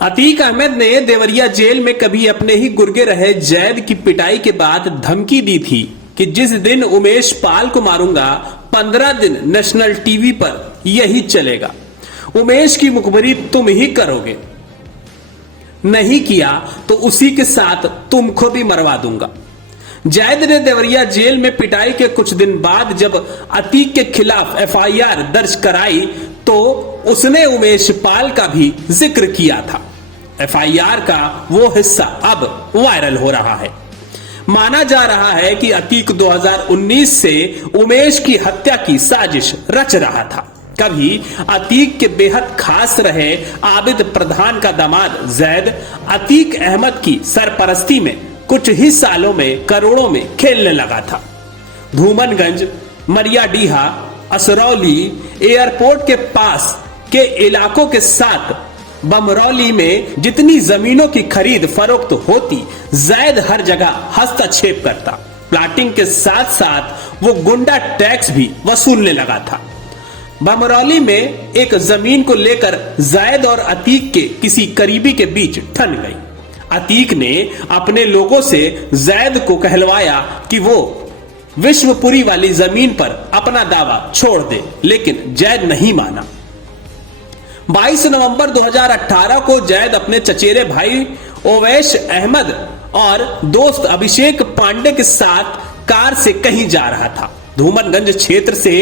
अतीक अहमद ने देवरिया जेल में कभी अपने ही गुर्गे रहे जैद की पिटाई के बाद धमकी दी थी कि जिस दिन उमेश पाल को मारूंगा 15 दिन नेशनल टीवी पर यही चलेगा। उमेश की मुखबरी तुम ही करोगे, नहीं किया तो उसी के साथ तुमको भी मरवा दूंगा। जैद ने देवरिया जेल में पिटाई के कुछ दिन बाद जब अतीक के खिलाफ एफआईआर दर्ज कराई तो उसने उमेश पाल का भी जिक्र किया था। एफआईआर का वो हिस्सा अब वायरल हो रहा है। माना जा रहा है कि अतीक 2019 से उमेश की हत्या की साजिश रच रहा था। कभी अतीक के बेहद खास रहे आबिद प्रधान का दामाद जैद अतीक अहमद की सरपरस्ती में कुछ ही सालों में करोड़ों में खेलने लगा था। धूमनगंज, मरियाडीहा, असरौली, एयरपोर्ट के पास के इलाकों के साथ बमरौली में जितनी जमीनों की खरीद फरोख्त होती, जैद हर जगह हस्तक्षेप करता। प्लाटिंग के साथ साथ वो गुंडा टैक्स भी वसूलने लगा था। बमरौली में एक जमीन को लेकर जैद और अतीक के किसी करीबी के बीच ठन गई। अतीक ने अपने लोगों से जैद को कहलवाया कि वो विश्वपुरी वाली जमीन पर अपना दावा छोड़ दे, लेकिन जैद नहीं माना। 22 नवंबर 2018 को जैद अपने चचेरे भाई ओवैश अहमद और दोस्त अभिषेक पांडे के साथ कार से कहीं जा रहा था। धूमनगंज क्षेत्र से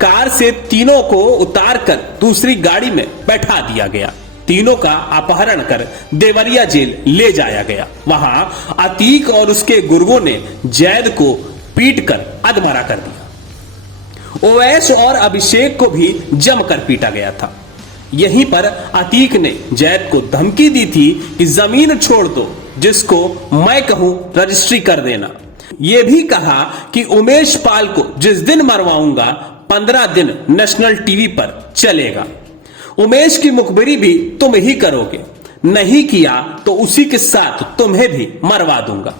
कार से तीनों को उतारकर दूसरी गाड़ी में बैठा दिया गया। तीनों का अपहरण कर देवरिया जेल ले जाया गया। वहां अतीक और उसके गुर्गों ने जैद को पीटकर अधमरा कर दिया। ओवैश और अभिषेक को भी जमकर पीटा गया था। यहीं पर अतीक ने जैद को धमकी दी थी कि जमीन छोड़ दो, जिसको मैं कहूं रजिस्ट्री कर देना। यह भी कहा कि उमेश पाल को जिस दिन मरवाऊंगा 15 दिन नेशनल टीवी पर चलेगा। उमेश की मुखबिरी भी तुम ही करोगे, नहीं किया तो उसी के साथ तुम्हें भी मरवा दूंगा।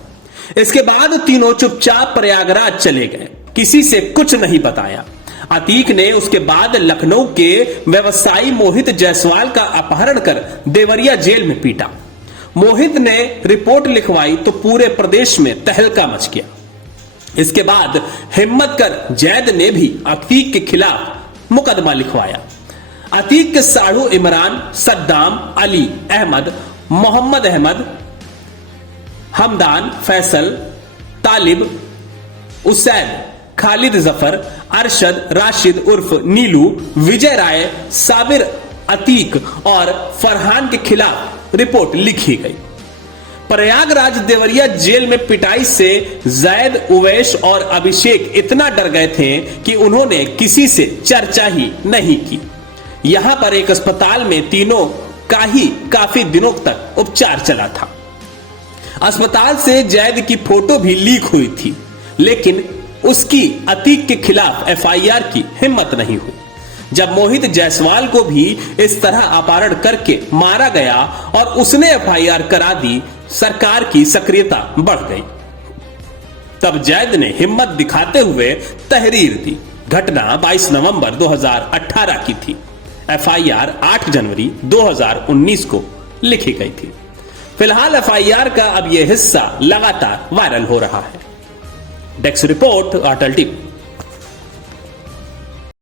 इसके बाद तीनों चुपचाप प्रयागराज चले गए, किसी से कुछ नहीं बताया। अतीक ने उसके बाद लखनऊ के व्यवसायी मोहित जायसवाल का अपहरण कर देवरिया जेल में पीटा। मोहित ने रिपोर्ट लिखवाई तो पूरे प्रदेश में तहलका मच गया। इसके बाद हिम्मत कर जैद ने भी अतीक के खिलाफ मुकदमा लिखवाया। अतीक के साढ़ू इमरान, सद्दाम, अली अहमद, मोहम्मद अहमद, हमदान, फैसल, तालिब, उसैद, खालिद जफर, अरशद, राशिद उर्फ नीलू, विजय राय, साबिर, अतीक और फरहान के खिलाफ रिपोर्ट लिखी गई। प्रयागराज देवरिया जेल में पिटाई से जैद, उवैश और अभिषेक इतना डर गए थे कि उन्होंने किसी से चर्चा ही नहीं की। यहां पर एक अस्पताल में तीनों का ही काफी दिनों तक उपचार चला था। अस्पताल से जैद की फोटो भी लीक हुई थी, लेकिन उसकी अतीक के खिलाफ एफआईआर की हिम्मत नहीं हुई। जब मोहित जायसवाल को भी इस तरह अपहरण करके मारा गया और उसने एफआईआर करा दी, सरकार की सक्रियता बढ़ गई। तब जैद ने हिम्मत दिखाते हुए तहरीर दी। घटना 22 नवंबर 2018 की थी। एफआईआर 8 जनवरी 2019 को लिखी गई थी। फिलहाल एफआईआर का अब यह हिस्सा लगातार वायरल हो रहा है। डेस्क रिपोर्ट, अटल टीवी।